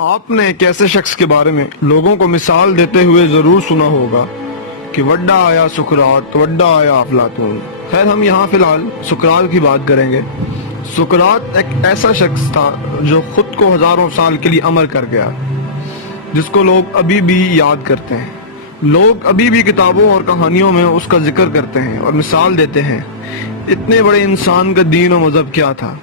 آپ نے ایک ایسے شخص کے بارے میں لوگوں کو مثال دیتے ہوئے ضرور سنا ہوگا کہ وڈا آیا سقراط وڈا آیا افلاطون۔ خیر ہم یہاں فی الحال سقراط کی بات کریں گے۔ سقراط ایک ایسا شخص تھا جو خود کو ہزاروں سال کے لیے امر کر گیا، جس کو لوگ ابھی بھی یاد کرتے ہیں۔ لوگ ابھی بھی کتابوں اور کہانیوں میں اس کا ذکر کرتے ہیں اور مثال دیتے ہیں۔ اتنے بڑے انسان کا دین و مذہب کیا تھا؟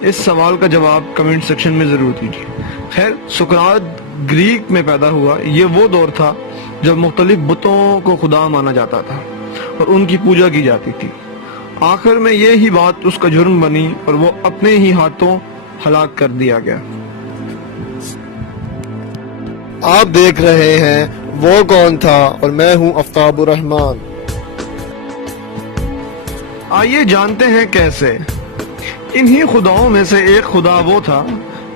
اس سوال کا جواب کمنٹ سیکشن میں ضرور دیجیے۔ خیر سقراط گریک میں پیدا ہوا۔ یہ وہ دور تھا جب مختلف بتوں کو خدا مانا جاتا تھا اور ان کی پوجا کی جاتی تھی۔ آخر میں یہی بات اس کا جرم بنی اور وہ اپنے ہی ہاتھوں ہلاک کر دیا گیا۔ آپ دیکھ رہے ہیں وہ کون تھا اور میں ہوں آفتاب الرحمان۔ آئیے جانتے ہیں کیسے۔ انہی خداؤں میں سے ایک خدا وہ تھا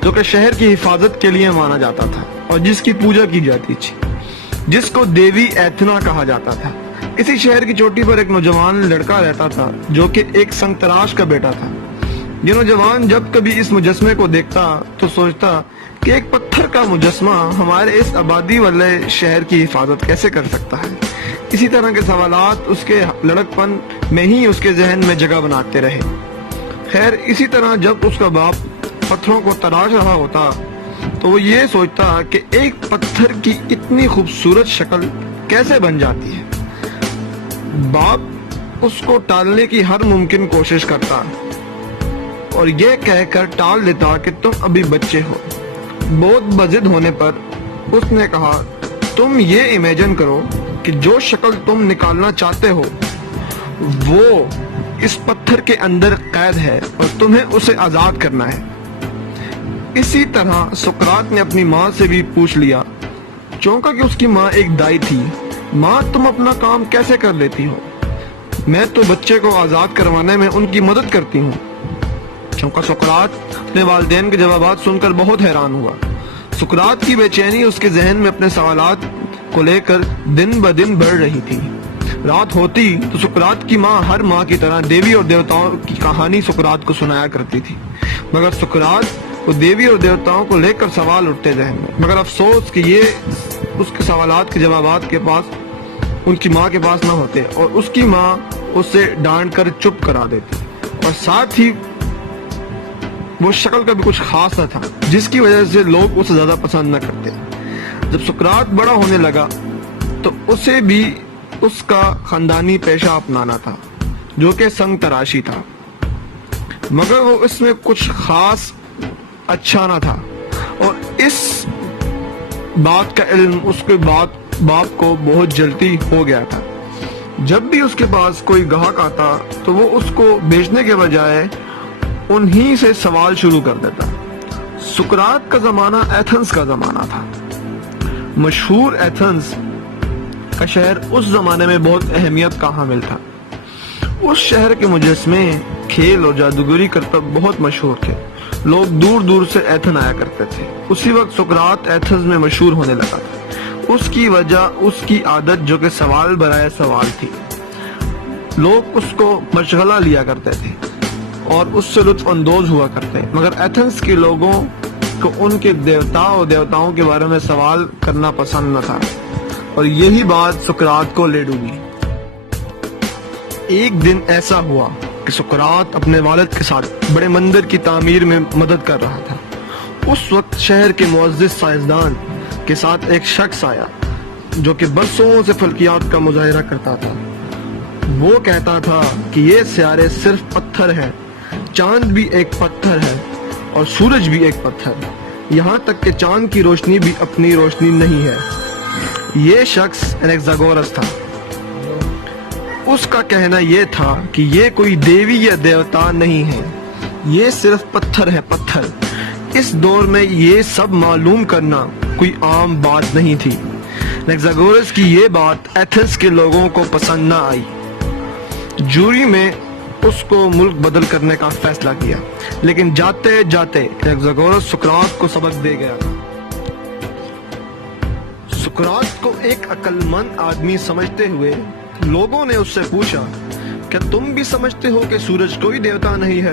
جو کہ شہر کی حفاظت کے لیے مانا جاتا تھا اور جس کی پوجا کی جاتی تھی، جس کو دیوی ایتھنا کہا جاتا تھا۔ اسی شہر کی چوٹی پر ایک نوجوان لڑکا رہتا تھا جو کہ ایک سنگ تراش کا بیٹا تھا۔ یہ نوجوان جب کبھی اس مجسمے کو دیکھتا تو سوچتا کہ ایک پتھر کا مجسمہ ہمارے اس آبادی والے شہر کی حفاظت کیسے کر سکتا ہے۔ اسی طرح کے سوالات اس کے لڑکپن میں ہی اس کے ذہن میں جگہ بناتے رہے۔ خیر اسی طرح جب اس کا باپ پتھروں کو تراش رہا ہوتا تو وہ یہ سوچتا کہ ایک پتھر کی اتنی خوبصورت شکل کیسے بن جاتی ہے۔ باپ اس کو ٹالنے کی ہر ممکن کوشش کرتا اور یہ کہہ کر ٹال دیتا کہ تم ابھی بچے ہو۔ بہت بضد ہونے پر اس نے کہا تم یہ امیجن کرو کہ جو شکل تم نکالنا چاہتے ہو وہ اس پتھر کے اندر قید ہے اور تمہیں اسے آزاد کرنا ہے۔ اسی طرح سقراط نے اپنی ماں سے بھی پوچھ لیا، چونکہ کہ اس کی ماں ایک دائی تھی، ماں تم اپنا کام کیسے کر لیتی ہو؟ میں تو بچے کو آزاد کروانے میں ان کی مدد کرتی ہوں۔ چونکہ سقراط اپنے والدین کے جوابات سن کر بہت حیران ہوا۔ سقراط کی بے چینی اس کے ذہن میں اپنے سوالات کو لے کر دن بدن بڑھ رہی تھی۔ رات ہوتی تو سقراط کی ماں ہر ماں کی طرح دیوی اور دیوتاؤں کی کہانی سقراط کو سنایا کرتی تھی، مگر سقراط کو دیوی اور دیوتاؤں کو لے کر سوال اٹھتے ذہن میں، مگر افسوس کہ یہ اس کے سوالات کے جوابات کے پاس ان کی ماں کے پاس نہ ہوتے اور اس کی ماں اسے ڈانٹ کر چپ کرا دیتی، اور ساتھ ہی وہ شکل کا بھی کچھ خاص نہ تھا جس کی وجہ سے لوگ اسے زیادہ پسند نہ کرتے۔ جب سقراط بڑا ہونے لگا تو اسے بھی اس کا خاندانی پیشہ اپنانا تھا جو کہ سنگ تراشی تھا، مگر وہ اس میں کچھ خاص اچھا نہ تھا اور اس بات کا علم اس کے باپ کو بہت جلدی ہو گیا تھا۔ جب بھی اس کے پاس کوئی گاہک آتا تو وہ اس کو بیچنے کے بجائے انہی سے سوال شروع کر دیتا۔ سقراط کا زمانہ ایتھنز کا زمانہ تھا۔ مشہور ایتھنز کا شہر اس زمانے میں بہت اہمیت کا حامل تھا۔ اس شہر کے مجسمے، کھیل اور جادوگری کرتب بہت مشہور تھے۔ لوگ دور دور سے ایتھن آیا کرتے تھے۔ اسی وقت سقراط ایتھنز میں مشہور ہونے لگا تھا۔ اس کی وجہ اس کی عادت جو کہ سوال برائے سوال تھی۔ لوگ اس کو مشغلہ لیا کرتے تھے اور اس سے لطف اندوز ہوا کرتے، مگر ایتھنز کے لوگوں کو ان کے دیوتاؤں کے بارے میں سوال کرنا پسند نہ تھا، اور یہی بات سقراط کو لے ڈوبی۔ ایک دن ایسا ہوا کہ سقراط اپنے والد کے ساتھ بڑے مندر کی تعمیر میں مدد کر رہا تھا۔ اس وقت شہر کے معزز سائنسدان کے ساتھ ایک شخص آیا جو کہ برسوں سے فلکیات کا مظاہرہ کرتا تھا۔ وہ کہتا تھا کہ یہ سیارے صرف پتھر ہیں، چاند بھی ایک پتھر ہے اور سورج بھی ایک پتھر ہے، یہاں تک کہ چاند کی روشنی بھی اپنی روشنی نہیں ہے۔ یہ شخص انیکزاگورس تھا۔ اس کا کہنا یہ تھا کہ یہ کوئی دیوی یا دیوتا نہیں ہے، یہ صرف پتھر ہے، پتھر۔ اس دور میں یہ سب معلوم کرنا کوئی عام بات نہیں تھی۔ انیکزاگورس کی یہ بات ایتھنز کے لوگوں کو پسند نہ آئی۔ جوری میں اس کو ملک بدل کرنے کا فیصلہ کیا، لیکن جاتے جاتے انیکزاگورس سقراط کو سبق دے گیا۔ سقراط کو ایک عقل مند آدمی سمجھتے ہوئے لوگوں نے اس سے پوچھا، کیا تم بھی سمجھتے ہو کہ سورج کوئی دیوتا نہیں ہے؟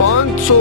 500